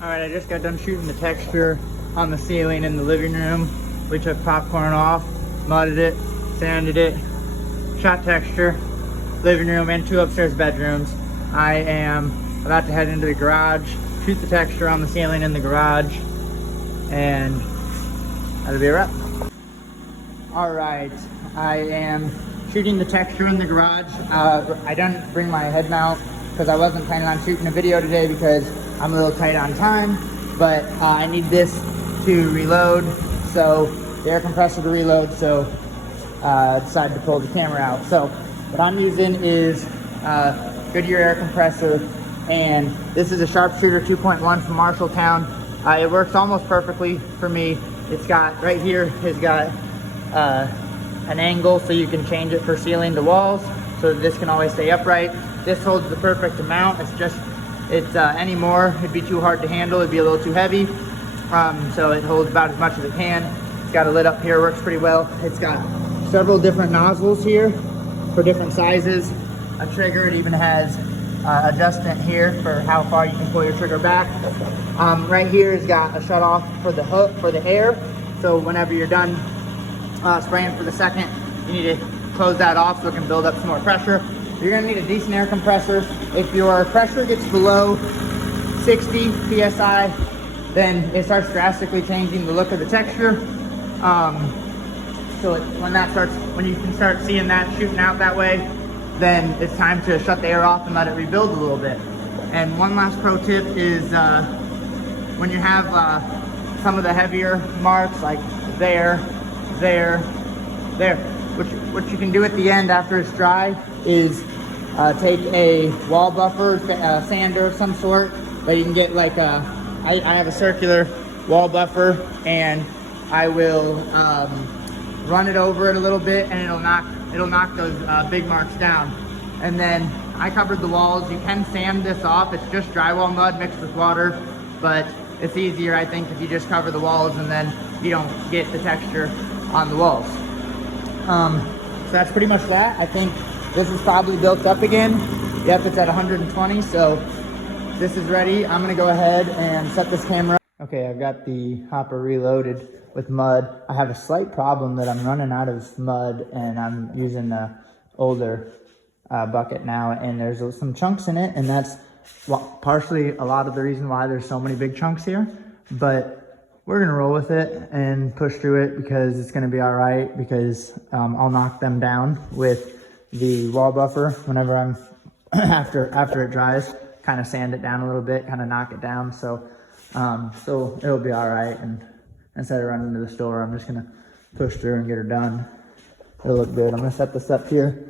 All right, I just got done shooting the texture on the ceiling in the living room. We took popcorn off, mudded it, sanded it, shot texture, living room and 2 upstairs bedrooms. I am about to head into the garage, shoot the texture on the ceiling in the garage, and that'll be a wrap. All right, I am shooting the texture in the garage. I didn't bring my head mount because I wasn't planning on shooting a video today because I'm a little tight on time, but I need this to reload, so the air compressor to reload, so I decided to pull the camera out. So what I'm using is Goodyear air compressor, and this is a Sharpshooter 2.1 from Marshalltown. It works almost perfectly for me. It's got, right here, it's got an angle so you can change it for ceiling to walls, so that this can always stay upright. This holds the perfect amount. It's any more, it'd be too hard to handle, it'd be a little too heavy. So it holds about as much as it can. It's got a lid up here, works pretty well. It's got several different nozzles here for different sizes. A trigger, it even has adjustment here for how far you can pull your trigger back. Right here has got a shut off for the hook, for the air. So whenever you're done spraying for the second, you need to close that off so it can build up some more pressure. You're gonna need a decent air compressor. If your pressure gets below 60 PSI, then it starts drastically changing the look of the texture. When you can start seeing that shooting out that way, then it's time to shut the air off and let it rebuild a little bit. And one last pro tip is when you have some of the heavier marks like there, what you can do at the end after it's dry is take a wall buffer, sander of some sort that you can get, like I have a circular wall buffer, and I will run it over it a little bit, and it'll knock those big marks down. And then I covered the walls. You can sand this off. It's just drywall mud mixed with water, but it's easier, I think, if you just cover the walls and then you don't get the texture on the walls. So that's pretty much that. I think this is probably built up again. Yep, it's at 120, so this is ready. I'm gonna go ahead and set this camera up. Okay, I've got the hopper reloaded with mud. I have a slight problem that I'm running out of mud, and I'm using the older bucket now, and there's some chunks in it, and that's partially a lot of the reason why there's so many big chunks here. But we're gonna roll with it and push through it because it's gonna be all right, because I'll knock them down with the wall buffer whenever I'm after it dries, kind of sand it down a little bit, kind of knock it down. So it'll be all right. And instead of running to the store, I'm just gonna push through and get her done. It'll look good. I'm gonna set this up here